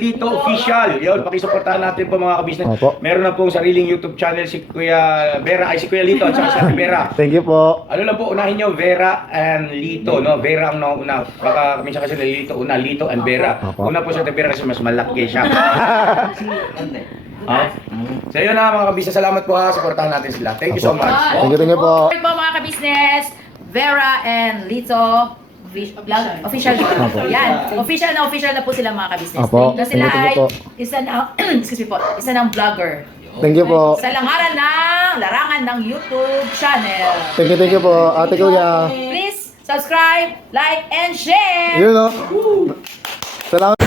Lito Official. Yun, pakisuportahan natin po mga ka-business. Opo. Meron na pong sariling YouTube channel si Kuya Vera, ay si Kuya Lito at saka si Ate Vera. Thank you po. Ano lang po, unahin nyo, Vera and Lito, no? Vera ang nauna. Baka minsan kasi Lito, una, Lito and Vera. Opo. Una po si Ate Vera kasi mas malaki siya. So yun na mga kabisnes, salamat po ha, supportahan natin sila. Thank you so much. Thank you po. Hello po mga kabisnes, Vera and Lito official dito. Yan. Official na po sila mga kabisnes. Apo. Na sila Thank ay you po. isa na excuse me po, isa ng vlogger. Thank you po. Sa langaran ng larangan ng YouTube channel. Thank you po. Ate Kuya. Please subscribe, like, and share. Yun o. Salamat.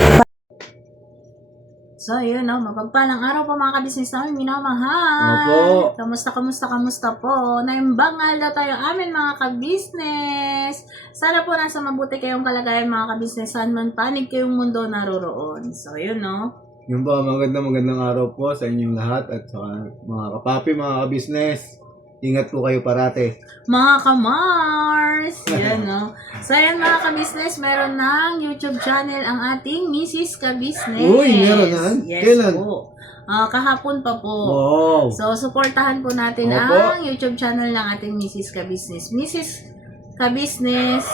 So, yun, no? Mapagpalang araw po mga kabisnes namin, minamahal. Opo. Kamusta po? Naimbangal na tayo amin mga kabisnes. Sana po nasa mabuti kayong kalagayan mga kabisnes. Saan man panig kayong mundo naroroon. So, yun, no? Yun po, magandang araw po sa inyong lahat at sa mga kapapi, mga ka-business. Ingat po kayo parate. Mga kamars! Yan, no? So, yan mga kabisnes, meron ng YouTube channel ang ating Mrs. Kabisnes. Uy, meron na? Yes Kailan? po. Kahapon pa po. Wow. So, supportahan po natin Opo. ang YouTube channel ng ating Mrs. Kabisnes. Mrs. Kabisnes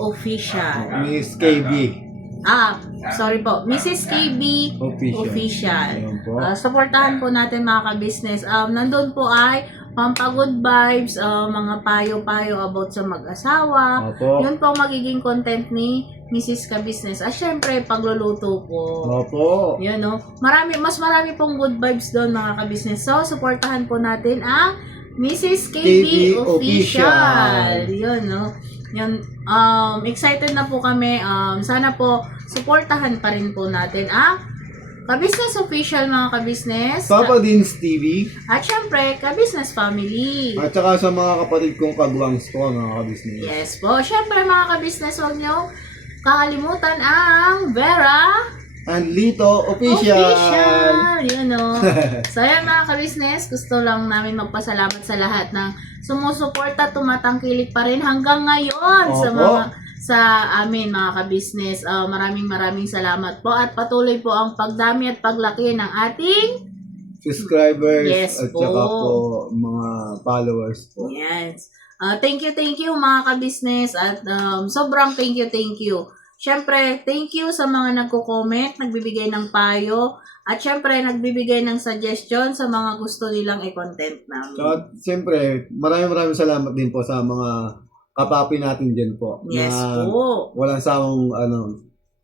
Official. Miss KB. Sorry po. Mrs. KB Official. Ayun po. Supportahan po natin mga kabisnes. Nandun po ay pampagood vibes, mga payo-payo about sa mag-asawa. Opo. Yun po ang magiging content ni Mrs. Kabisnes. Syempre, pagluluto po. Opo. Yan, no? Mas marami pong good vibes doon mga kabisnes. So, supportahan po natin ang Mrs. KB Official. Yun, no? Yan, excited na po kami. Sana po, supportahan pa rin po natin ang Kabisnes Official mga kabisnes. Papa Dins TV. At syempre, Kabisnes Family. At saka sa mga kapatid kong kagwangs ko, mga ka-business. Yes po. Syempre mga kabisnes, huwag nyo kakalimutan ang Vera And Lito Official. You know. So yan mga kabisnes, gusto lang namin magpasalamat sa lahat ng sumusuporta, tumatangkilik pa rin hanggang ngayon Opo. sa amin mga kabisnes. Maraming salamat po at patuloy po ang pagdami at paglaki ng ating Subscribers. Yes at po. saka po mga followers po. Yes. Thank you mga kabisnes at sobrang thank you. Syempre, thank you sa mga nagko-comment, nagbibigay ng payo, at syempre, nagbibigay ng suggestion sa mga gusto nilang i-content namin. So, siyempre, maraming salamat din po sa mga kapapi natin dyan po. Yes na po. Walang sawang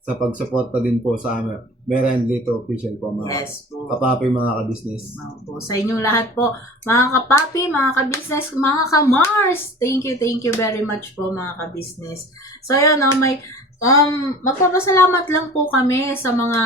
sa pagsuporta din po sa amin. Meron dito official po mga Yes po. kapapi, mga ka-business. Po. Sa inyong lahat po, mga kapapi, mga ka-business, mga ka-Mars, thank you very much po mga ka-business. So yun, magpapasalamat lang po kami sa mga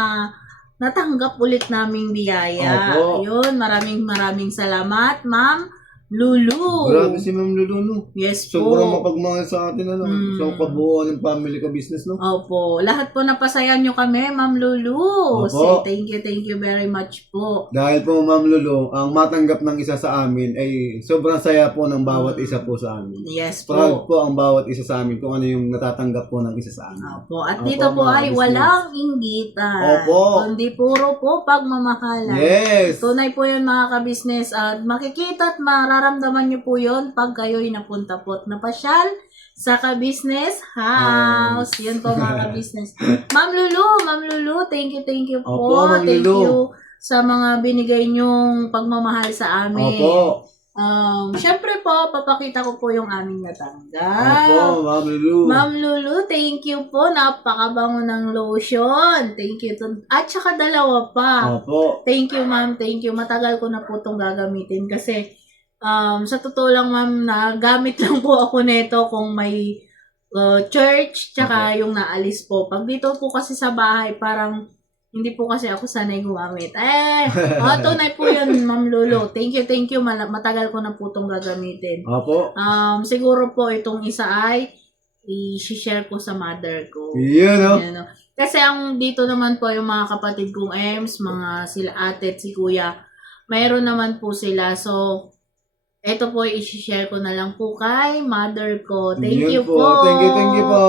natanggap ulit naming biyaya. Opo. Yun, maraming salamat, Ma'am Lulu. Grabe si Ma'am Lulu, no? Yes po. Sobrang mapagmahal sa atin, sa kabuuan ng family ka-business, no? Opo. Lahat po napasaya nyo kami, Ma'am Lulu. Opo. Say thank you very much po. Dahil po, Ma'am Lulu, ang matanggap ng isa sa amin ay sobrang saya po ng bawat isa po sa amin. Yes Proud po. po ang bawat isa sa amin kung ano yung natatanggap po ng isa sa amin. Opo. At Opo, dito po mga ay business. walang inggitan. Opo. Kundi puro po pagmamahalan. Yes! Tunay po yun mga kabisnes. At makikita at mararamdaman nyo po yun pag kayo'y napunta po at napasyal sa Kabisnes House. Yun po mga kabisnes. Ma'am Lulu, thank you po. Opo, Ma'am Thank Lulu. you sa mga binigay nyong pagmamahal sa amin. Opo. Syempre po, papakita ko po yung aming natanggap. Opo, Ma'am Lulu. Ma'am Lulu, thank you po. Napakabango ng lotion. Thank you. At saka dalawa pa. Opo. Thank you, ma'am. Thank you. Matagal ko na po itong gagamitin kasi sa totoo lang, ma'am, nagamit lang po ako nito kung may church, tsaka yung naalis po. Pag dito po kasi sa bahay, parang hindi po kasi ako sanay gumamit. Tunay po yun, Ma'am Lulu. Thank you. Matagal ko na po itong gagamitin. Opo. Siguro po itong isa ay i-share ko sa mother ko. Yun, no? Ayan, no? Kasi ang dito naman po yung mga kapatid kong Ems, mga sila ate at si kuya, mayroon naman po sila. So, eto po, i-share ko na lang po kay mother ko. Thank Yun you po. Thank you po,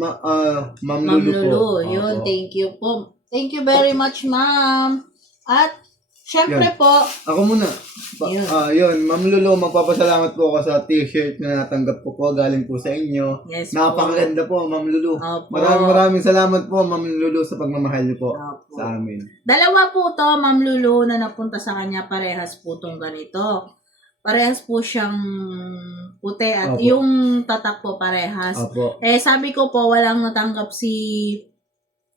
Ma'am Ma'am Lulu po. Lulu, yun, Opo. thank you po. Thank you very much, ma'am. At, syempre Yan. po, Ako muna. Yun. Yun, Ma'am Lulu, magpapasalamat po ako sa t-shirt na natanggap ko po galing po sa inyo. yes Napakaganda po, Ma'am Lulu. Opo. Maraming salamat po, Ma'am Lulu, sa pagmamahal niyo po Opo. sa amin. Dalawa po to, Ma'am Lulu, na napunta sa kanya, parehas po tong ganito. Parehas po siyang puti at Opo. yung tatak po parehas. Opo. Sabi ko po, walang natanggap si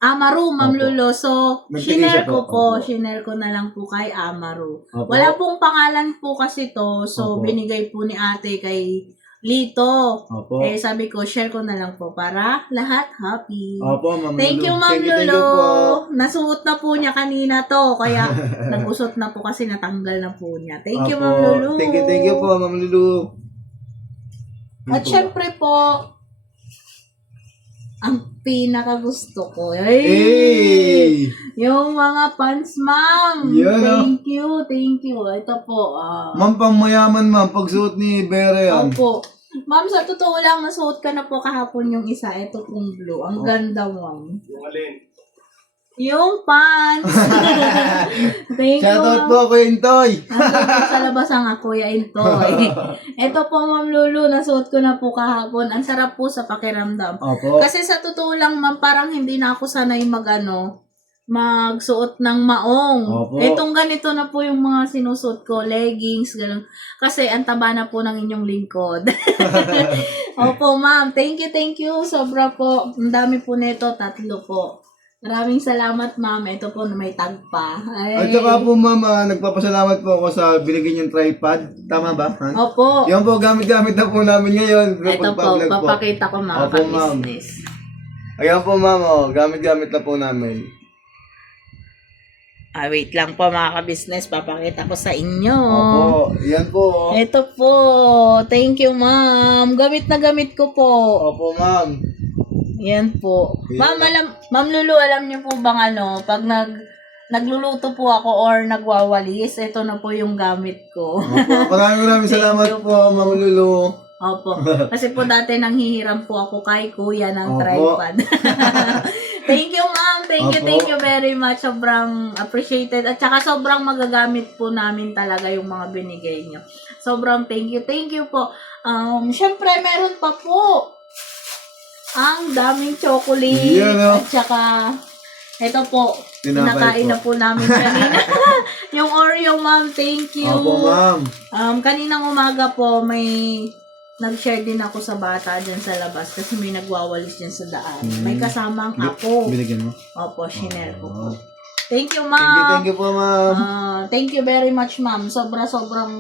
Amaru, Ma'am Opo. Lulu. So, Nagtigil shinare siya ko po. po, Opo. shinare ko na lang po kay Amaru. Opo. Wala pong pangalan po kasi to, so Opo. binigay po ni ate kay Lito. Opo. Sabi ko, share ko na lang po para lahat happy. Opo, Ma'am Thank Lulu. you, Ma'am Thank you Lulu. po. Nasuot na po niya kanina to, kaya nag-usot na po kasi natanggal na po niya. Thank you, Opo. Ma'am Lulu. Thank you po, Ma'am Lulu. At syempre po, ang pinakagusto ko, ay, Hey! yung mga fans, ma'am. Yan, Thank you, thank you. Ito po, Ma'am, pangmayaman, ma'am. Pagsuot ni Bera yan. opo. Ma'am, sa totoo lang, nasuot ka na po kahapon yung isa. Ito pong blue. Ang ganda, ma'am. Yung pants. Thank you, Shoutout ma'am. po, Kuya Intoy. Nandun sa labas ang Kuya Intoy. Ito po, Ma'am Lulu, nasuot ko na po kahapon. Ang sarap po sa pakiramdam. Opo. Kasi sa totoo lang, ma'am, parang hindi na ako sanay magsuot ng maong. Opo. Itong ganito na po yung mga sinusuot ko, leggings, gano'n. Kasi ang taba na po ng inyong lingkod. Opo, ma'am. Thank you. Sobra po. Ang dami po nito, 3 po. Maraming salamat, ma'am. Ito po na may tag pa. Ay. At saka po, ma'am, nagpapasalamat po ako sa binigay niyong tripod. Tama ba? Han? Opo. Yan po, gamit-gamit na po namin ngayon. Ito po, Pagpa-vlog po. papakita ko mga Opo, ma'am. ka-business. Ayan po, ma'am. Gamit-gamit na po namin. Wait lang po mga ka-business. Papakita ko sa inyo. Opo. Yan po. Ito po. Thank you, ma'am. Gamit na gamit ko po. Opo, ma'am. Yan po. Ma'am Lulu, alam niyo po bang pag nagluluto po ako or nagwawalis, ito na po yung gamit ko. Opo. Maraming salamat Thank you po, Ma'am Lulu. Opo. Kasi po dati nanghihiram po ako kay kuya ng Opo. tripod. Thank you, ma'am. Opo. Thank you very much. Sobrang appreciated. At saka sobrang magagamit po namin talaga yung mga binigay niyo. Sobrang thank you po. Syempre, meron pa po ang daming chocolate. Yan, oh. At saka, ito po, Tinapay pinakain na po namin kanina. Yung Oreo, ma'am. Thank you. Opo, ma'am. Kaninang umaga po, may nag-share din ako sa bata dyan sa labas kasi may nagwawalis dyan sa daan. May kasamang apo. Binigyan mo? Opo, shinare ko po. Oh. Thank you, ma'am. Thank you po, ma'am. Thank you very much, ma'am. Sobrang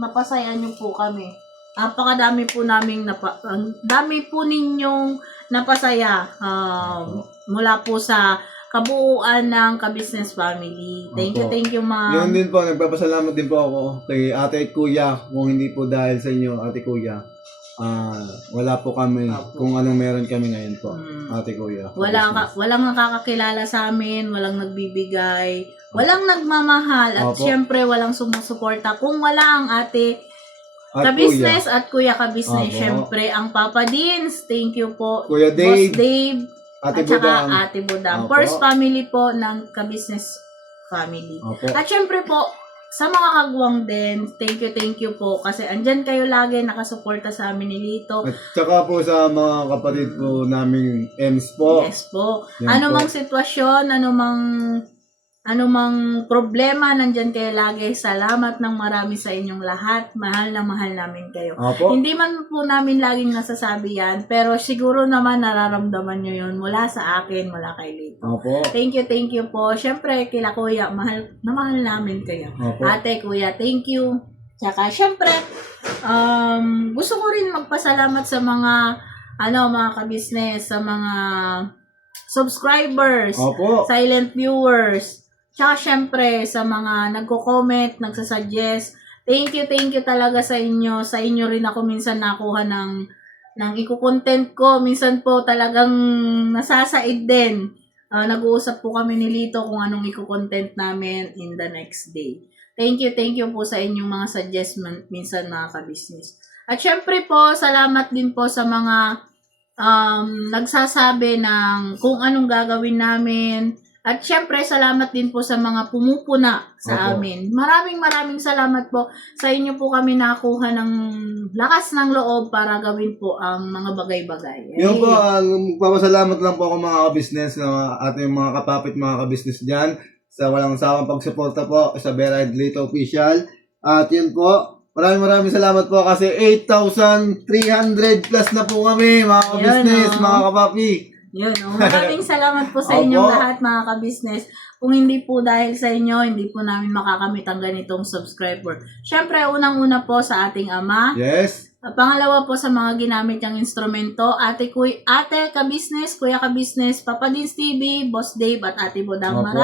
napasaya niyo po kami. Napakadami po naming ang dami po ninyong napasaya mula po sa kabuuan ng ka-business family. Thank you, ma'am. Yun din po, nagpapasalamat din po ako kay ate at kuya. Kung hindi po dahil sa inyo, ate kuya, wala po kami kung anong meron kami ngayon po, ate kuya. Walang nakakakilala sa amin, walang nagbibigay, walang nagmamahal, at Opo. syempre walang sumusuporta. Kung wala ang ate At ka-business at kuya ka-business, Opo. syempre ang Papa Dins, thank you po. Kuya Dave, Boss Dave, ate at saka Budang. Ate Budang. Opo. First family po ng ka-business family. Opo. At syempre po, sa mga kagwang din, thank you po. Kasi andyan kayo lagi, nakasuporta sa amin ni Lito. At saka po sa mga kapatid po naming EMS po. Yes po. Yan Ano po. mang sitwasyon, ano mang problema, nandyan kayo lagi. Salamat ng marami sa inyong lahat. Mahal na mahal namin kayo. Opo. Hindi man po namin laging nasasabi yan, pero siguro naman nararamdaman nyo yun mula sa akin, mula kay Lito. Opo. Thank you po. Syempre, kila kuya, mahal namin kayo. Opo. Ate, kuya, thank you. Tsaka, syempre, gusto ko rin magpasalamat sa mga ka-business, sa mga subscribers, Opo. silent viewers, tsaka syempre, sa mga nagko-comment, nagsasuggest. Thank you talaga sa inyo. Sa inyo rin ako minsan nakuha ng iko-content ko. Minsan po talagang nasasaid din. Nag-uusap po kami ni Lito kung anong iko-content namin in the next day. Thank you po sa inyong mga suggestion minsan, mga ka-business. At syempre po, salamat din po sa mga nagsasabi ng kung anong gagawin namin. At syempre, salamat din po sa mga pumupuna sa Opo. amin. Maraming salamat po. Sa inyo po kami nakuha ng lakas ng loob para gawin po ang mga bagay-bagay. Yun po, magpapasalamat lang po ako mga kabisnes na ating mga kapapit, mga kabisnes dyan sa walang sawang pagsuporta po sa Vera Lito Official. At yun po, maraming salamat po kasi 8,300 plus na po kami mga kabisnes, Ayun, oh. mga kapapi. Yun, maraming salamat po sa inyong Opo. lahat mga kabisnes. Kung hindi po dahil sa inyo, hindi po namin makakamit ang ganitong subscriber. Syempre, unang-una po sa ating ama. Yes. Pangalawa po sa mga ginamit niyang instrumento, ate kabisnes, kuya kabisnes, Papa Dins TV, Boss Dave at Ate Bodang. Opo.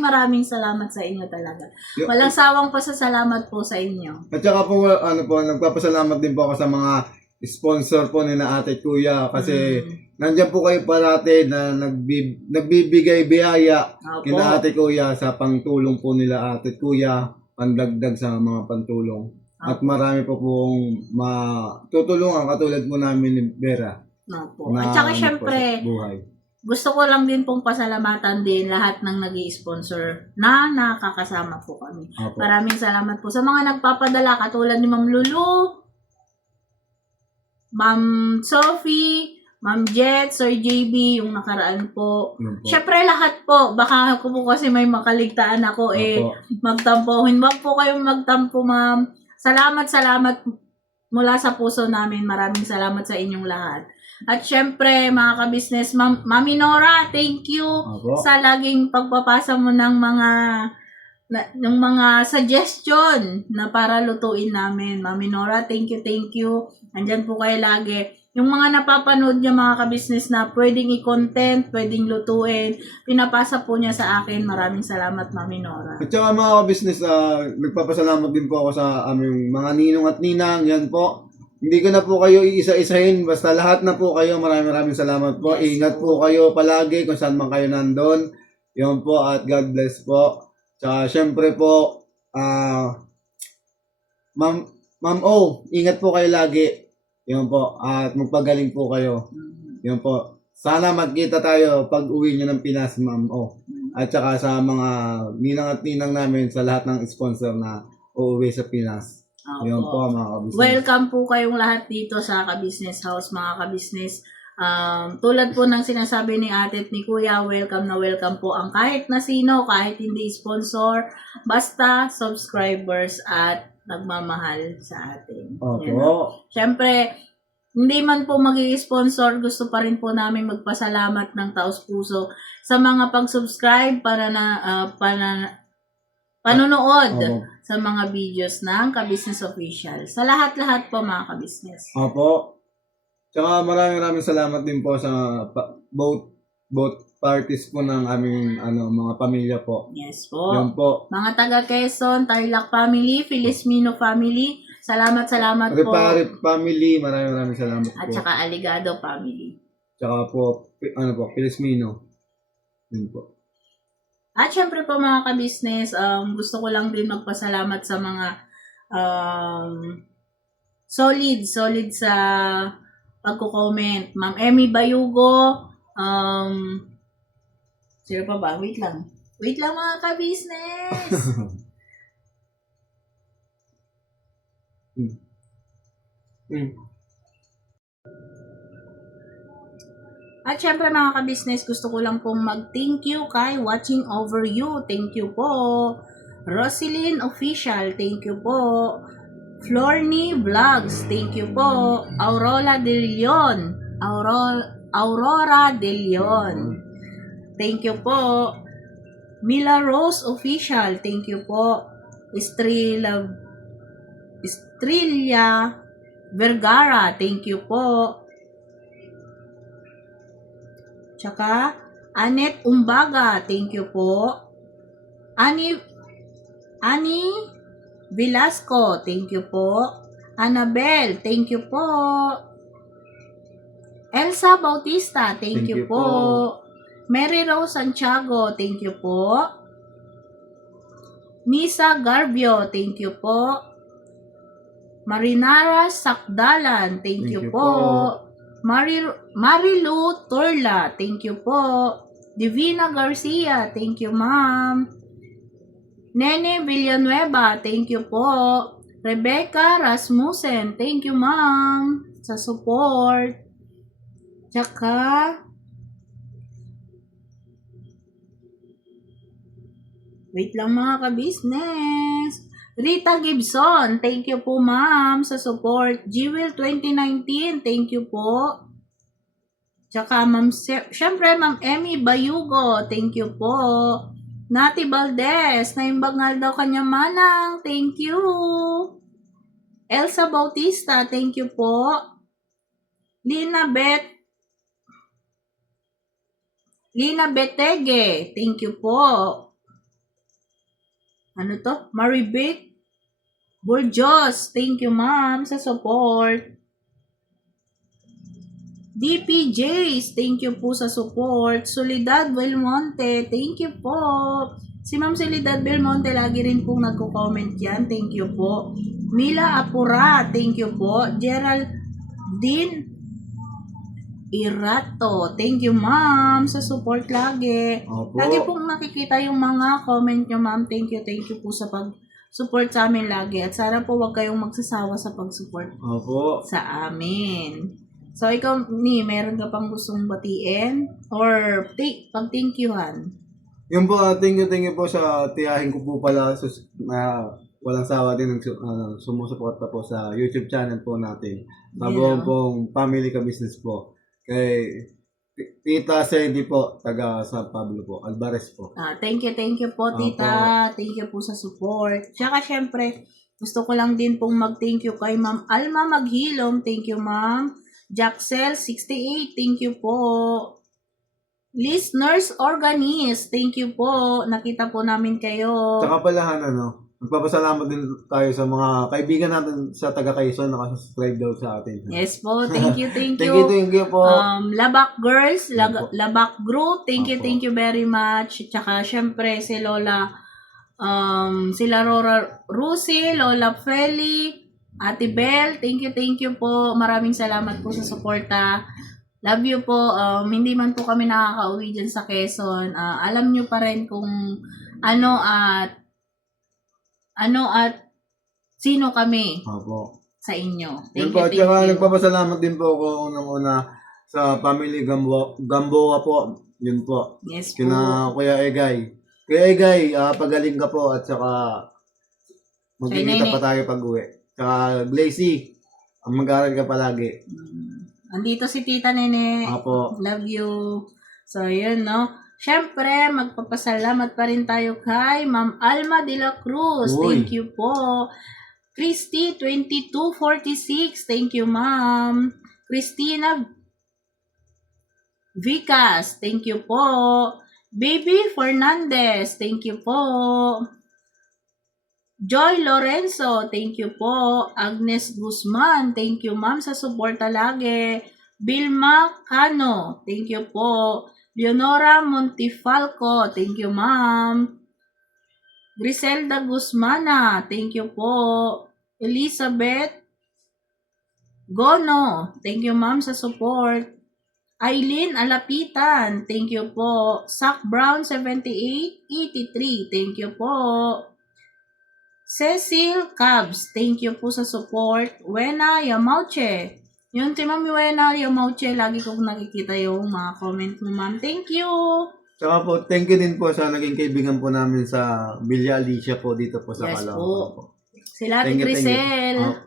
Maraming salamat sa inyo talaga. Yo- Walang sawang pasasalamat po sa inyo. At saka po, nagpapasalamat din po ako sa mga sponsor po nila ate at kuya kasi nandiyan po kayo parati na nagbibigay biyaya Opo. kina ate kuya sa pangtulong po nila ate at kuya, pandagdag sa mga pantulong. At marami po pong matutulungan katulad po namin ni Vera. Opo. At saka syempre, buhay. gusto ko lang din pong pasalamatan din lahat ng nag-i-sponsor na nakakasama po kami. Opo. Maraming salamat po sa mga nagpapadala katulad ni Ma'am Lulu, Ma'am Sophie, Ma'am Jet, Sir JB, yung nakaraan po. Yun po. Syempre lahat po, baka ako po kasi may makaligtaan ako Opo. magtampo. Huwag po kayong magtampo, ma'am. Salamat mula sa puso namin. Maraming salamat sa inyong lahat. At syempre, mga kabisnes, Mami Nora, thank you Opo. sa laging pagpapasa mo ng mga suggestion na para lutuin namin. Mami Nora, thank you. Andyan po kayo lagi. Yung mga napapanood niya mga kabisnes na pwedeng i-content, pwedeng lutuin, pinapasa po niya sa akin. Maraming salamat, Mami Nora. At saka mga business, nagpapasalamat din po ako sa aming mga ninong at ninang. Yan po. Hindi ko na po kayo iisa-isahin. Basta lahat na po kayo. Maraming salamat po. Yes, Ingat po kayo palagi kung saan man kayo nandun. Yan po at God bless po. Tsaka syempre po, Ma'am O, ingat po kayo lagi. Yan po. At magpagaling po kayo. Yan po. Sana magkita tayo pag uwi nyo ng Pinas, Ma'am O. At saka sa mga ninang at ninang namin sa lahat ng sponsor na uuwi sa Pinas. Opo. Yan po mga kabisnes. Welcome po kayong lahat dito sa Ka-Business House, mga kabisnes. Tulad po ng sinasabi ni ate at ni kuya, welcome na welcome po ang kahit na sino, kahit hindi sponsor, basta subscribers at nagmamahal sa atin. Yan. Opo. Siyempre, hindi man po mag-i-sponsor, gusto pa rin po namin magpasalamat ng taos puso sa mga pag-subscribe para panonood Opo. sa mga videos ng Ka-Business Official. Sa lahat-lahat po mga ka-business. Opo. Tsaka maraming salamat din po sa both parties po ng aming mga pamilya po. Yes po. Yan po. Mga taga Quezon, Tarlac family, Felizmino family, salamat po. Riparit family, maraming salamat At po. saka Aligado family. Tsaka po, Felizmino. Yun po. At syempre po mga ka-business, gusto ko lang din magpasalamat sa mga solid sa pagko-comment. Ma'am Emmy Bayugo, sino pa ba? Wait lang mga ka-business. At syempre mga ka-business, gusto ko lang pong mag-thank you kay Watching Over You. Thank you po. Roselyn Official, thank you po. Florny Vlogs, thank you po. Aurora De Leon, thank you po. Mila Rose Official, thank you po. Estrella Vergara, thank you po. Tsaka, Anet Umbaga, thank you po. Ani Velasco, thank you po. Annabel, thank you po. Elsa Bautista, thank you po. Mary Rose Santiago, thank you po. Nisa Garbio, thank you po. Marinara Sakdalan, thank you po. Marilu Turla, thank you po. Divina Garcia, thank you ma'am. Nene Villanueva, thank you po. Rebecca Rasmussen, thank you ma'am sa support. Tsaka, wait lang mga ka-business. Rita Gibson, thank you po ma'am sa support. Jewel 2019, thank you po. Tsaka syempre ma'am Emmy Bayugo, thank you po. Nati Valdez, naimbangal daw kanya manang, thank you. Elsa Bautista, thank you po. Lina Betege, thank you po. Ano to? Maribek Burjos, thank you ma'am sa support. DPJs, thank you po sa support. Solidad Belmonte, thank you po. Si Ma'am Solidad Belmonte lagi rin pong nagko-comment yan, thank you po. Mila Apura, thank you po. Geraldine Irato, thank you ma'am sa support lagi. Opo. Lagi pong nakikita yung mga comment nyo ma'am, thank you po sa pag-support sa amin lagi. At sana po wag kayong magsasawa sa pag-support Opo. sa amin. So, ikaw, meron ka pang gustong batiin? Or pag-thank youhan? Yung po, thank you po sa tiyahin ko po pala walang sawa din sumusuporta po sa YouTube channel po natin. Sa buong pong family ka business po. Kay Tita Sandy po, taga San Pablo po, Alvarez po. Thank you po, tita. Thank you po sa support. Tsaka, syempre, gusto ko lang din pong mag-thank you kay Ma'am Alma Maghilom. Thank you, Ma'am. Jaxel 68, thank you po. Listeners Organist, thank you po. Nakita po namin kayo. Tsaka pala, magpapasalamat din tayo sa mga kaibigan natin sa taga Quezon na nakasubscribe daw sa atin. Yes po, thank you. Thank you po. Labak Girls, Labak Group, thank you very much. Tsaka syempre si Lola, sila Rora Rusi, Lola Feli, Ate Bell, thank you po. Maraming salamat po sa suporta. Love you po. Hindi man po kami nakaka-uwi dyan sa Quezon. Alam nyo pa rin kung ano at sino kami sa inyo. Thank you. Tsaka nagpapasalamat din po ako unang-una sa family Gamboa po. Yun po. Yes po. Kina Kuya Egay. Kuya Egay, pagaling ka po at saka magkikita pa tayo pag-uwi. Tsaka Glacy, mag-aaral ka palagi. Andito si Tita Nene. Apo. Love you. So, yun, no? Siyempre, magpapasalamat pa rin tayo kay Ma'am Alma de la Cruz. Uy. Thank you po. Christy 2246. Thank you, Ma'am. Christina Vicas. Thank you po. Baby Fernandez. Thank you po. Joy Lorenzo, thank you po. Agnes Guzman, thank you ma'am sa suporta lagi. Vilma Cano, thank you po. Leonora Montifalco, thank you ma'am. Griselda Guzmana, thank you po. Elizabeth Gono, thank you ma'am sa support. Aileen Alapitan, thank you po. Zach Brown 7883, thank you po. Cecil Cabs, thank you po sa support. Wena Yamauche. Yun, si Mami Wena Yamauche, lagi ko nakikita yung mga comment mo, ma'am. Thank you. Tsaka po, thank you din po sa naging kaibigan po namin sa Villa Alicia po dito po sa Yes Caloocan po. Sila Ate Crisel.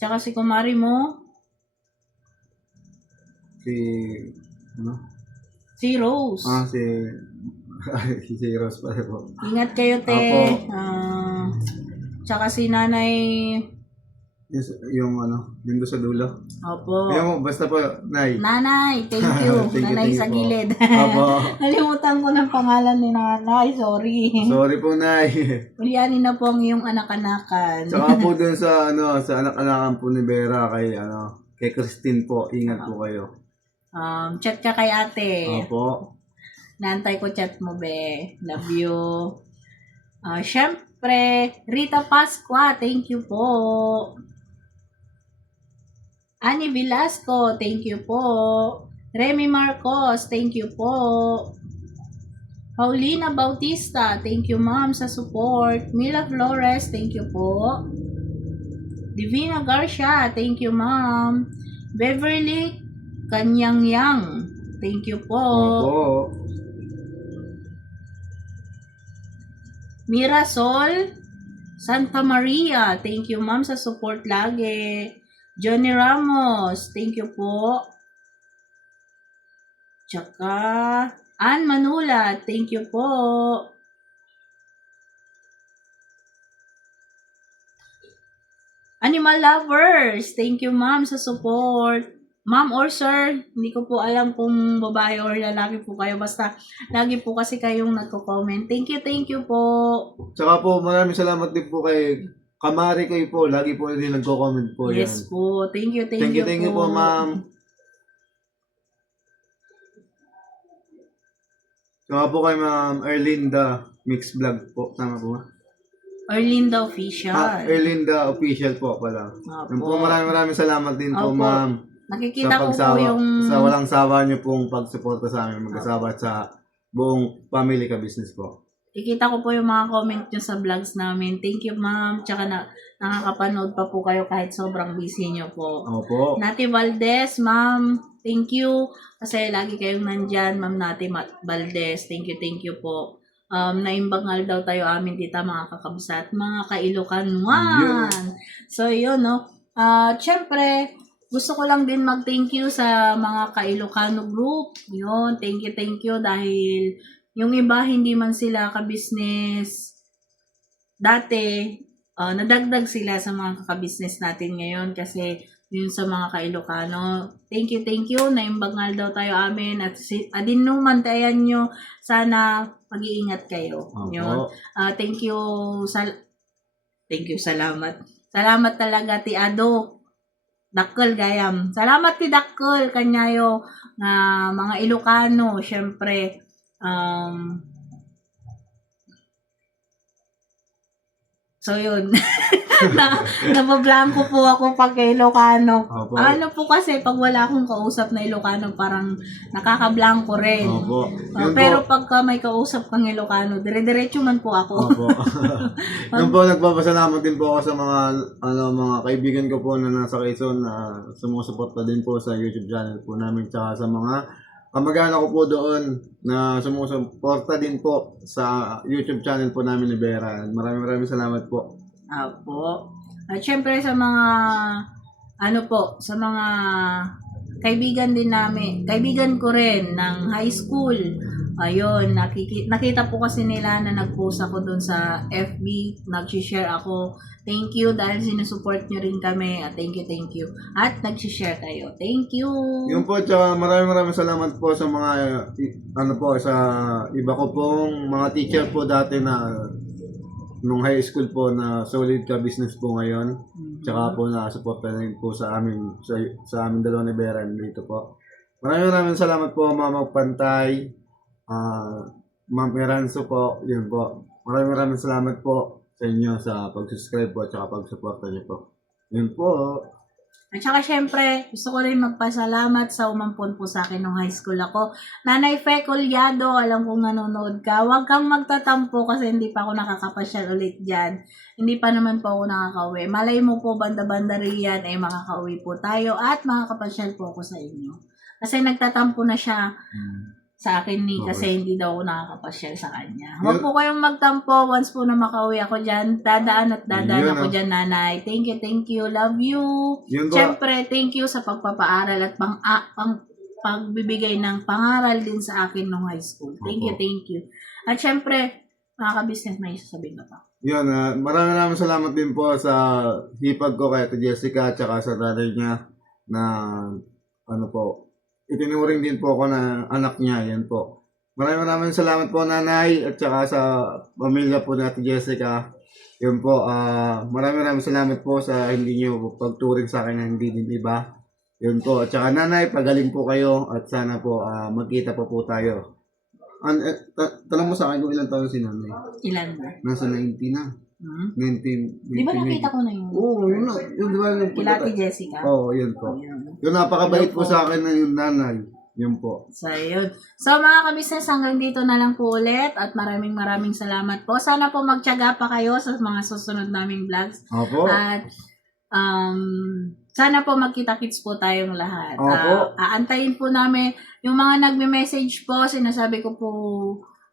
Tsaka si kumari mo. Si Rose. Si Rose pa rin po. Ingat kayo, te. Tsaka si Nanay. Yung doon sa dulo. Opo. Yung basta po, Nay. Nanay, thank you. Nanay you sa po. gilid. Opo. Nalimutan ko ng pangalan ni Nanay. Sorry. Sorry po, Nay. Ulyanin na po ang iyong anak-anakan. Tsaka po dun sa sa anak-anakan po ni Vera kay Christine po. Ingat po kayo. Chat ka kay ate. Opo. Naantay ko chat mo, be. Love you. Syempre, Rita Pasqua, thank you po. Annie Velasco, thank you po. Remy Marcos, thank you po. Paulina Bautista, thank you ma'am sa support. Mila Flores, thank you po. Divina Garcia, thank you ma'am. Beverly Kanyangyang, thank you po. Opo. Mirasol Santa Maria, thank you ma'am sa support lagi. Johnny Ramos, thank you po. Tsaka Ann Manula, thank you po. Animal Lovers, thank you ma'am sa support. Ma'am or sir, hindi ko po alam kung babae or lalaki po kayo. Basta lagi po kasi kayong nagko-comment. Thank you po. Tsaka po, maraming salamat din po kay Kamari kayo po. Lagi po din nagko-comment po yan. Yes po. Thank you Thank you po, ma'am. Tsaka po kay Ma'am Erlinda Mix Vlog po. Tama po? Erlinda Official. Erlinda Official po pala. Yun po, maraming salamat din po, Opo. ma'am. Nakikita ko po yung... Sa walang sawa niyo pong pagsuporta sa amin mag-asawa at sa buong family ka business po. Nakikita ko po yung mga comment nyo sa vlogs namin. Thank you ma'am. Tsaka nakakapanood pa po kayo kahit sobrang busy nyo po. Opo. Nati Valdez, ma'am. Thank you. Kasi lagi kayong nandyan, ma'am Nati Valdez. Thank you po. Naimbangal daw tayo amin tita mga kakabsat, mga kailokanuan. So yun no. Syempre, gusto ko lang din mag-thank you sa mga Kailocano group. Yun, thank you dahil yung iba hindi man sila ka-business dati, nadagdag sila sa mga kaka-business natin ngayon kasi yun sa mga Kailocano. Thank you. Naimbangal daw tayo amin at adinumantayan nyo. Sana mag-iingat kayo. Yun. Thank you, salamat. Salamat talaga ti Ado. Dakkel gayam. Salamat ti Dakkel kanyayo na mga Ilocano, syempre so yun. Nabablanko po ako pag kay Ilocano. Opo. Ano po kasi pag wala akong kausap na Ilocano parang nakakablanko rin. Opo. Pero pagka may kausap kang Ilocano, dire-diretso man po ako. Opo. Yun po, nagpapasalamat din po ako sa mga kaibigan ko po na nasa Quezon na sumusuporta din po sa YouTube channel po namin tsaka sa mga kamag-anak ko po doon na sumusuporta din po sa YouTube channel po namin ni Vera. Maraming salamat po. Apo. At syempre sa mga sa mga kaibigan din namin, kaibigan ko rin ng high school. Ayun, nakita po kasi nila na nag-post ako dun sa FB, nag-share ako. Thank you dahil sinusupport nyo rin kami. At thank you. At nag-share kayo. Thank you. Yun po, tsaka maraming salamat po sa mga, sa iba ko pong mga teacher po dati na nung high school po na solid ka business po ngayon. Tsaka po na-support na rin po sa amin, sa amin dalawa ni Vera dito po. Maraming salamat po, Mama Pantay, Ma'am Eranzo po, yun po. Maraming salamat po sa inyo sa pag-subscribe po at saka pag-suporta niyo po. Yun po. At saka syempre, gusto ko rin magpasalamat sa umampon po sa akin nung high school ako. Nanay Fe Colyado, alam kong nanonood ka. Huwag kang magtatampo kasi hindi pa ako nakakapasyal ulit dyan. Hindi pa naman po ako nakakauwi. Malay mo po, banda-banda riyan, makakauwi po tayo at makakapasyal po ako sa inyo. Kasi nagtatampo na siya sa akin kasi hindi daw ako nakakapasyal sa kanya. Huwag po kayong magtampo. Once po na makauwi ako dyan, dadaan ako dyan, nanay. Thank you. Love you. Siyempre, thank you sa pagpapaaral at pagbibigay ng pangaral din sa akin nung high school. Thank you. At siyempre, mga ka-business, may sasabihin ka pa. Yun, maraming salamat din po sa hipag ko kay Jessica at saka sa tatay niya na itinuring din po ako na anak niya, yan po. Maraming salamat po nanay at saka sa pamilya po natin Jessica. Yun po, maraming salamat po sa hindi niyo pagturing sa akin na hindi din iba. Yun po, at saka nanay, pagaling po kayo at sana po magkita po tayo. Tanong mo sa akin kung ilang taon si nanay? Ilan ba? Nasa 90 na. Di ba nakita ko na yun? Oo, yun na. Yun, di ba? Kila Ate Jessica? Oo, yun po. Ayun. Yung napakabait Yun po po. sa akin na yung nanay. Yun po. So, yun. So, mga kabisnes, hanggang dito na lang po ulit at maraming salamat po. Sana po magtiyaga pa kayo sa mga susunod naming vlogs. Opo. At sana po magkita-kits po tayong lahat. Opo. Aantayin po namin yung mga nagme-message po. Sinasabi ko po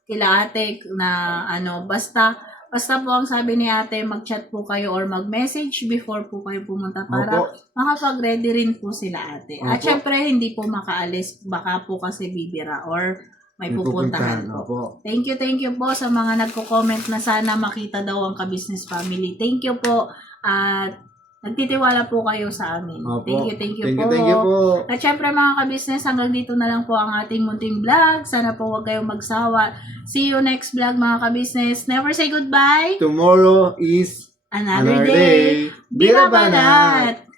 kila ate na basta po ang sabi ni ate, mag-chat po kayo or mag-message before po kayo pumunta para Opo. makapag-ready rin po sila ate. At Opo. syempre, hindi po makaalis. Baka po kasi bibira or may pupuntahan po. Opo. Thank you po sa mga nagko-comment na sana makita daw ang ka-business family. Thank you po. At nagtitiwala po kayo sa amin. Opo. Thank you po. Thank you po. At syempre mga ka-business, hanggang dito na lang po ang ating munting vlog. Sana po huwag kayong magsawa. See you next vlog mga ka-business. Never say goodbye. Tomorrow is Another day. Bira Banat!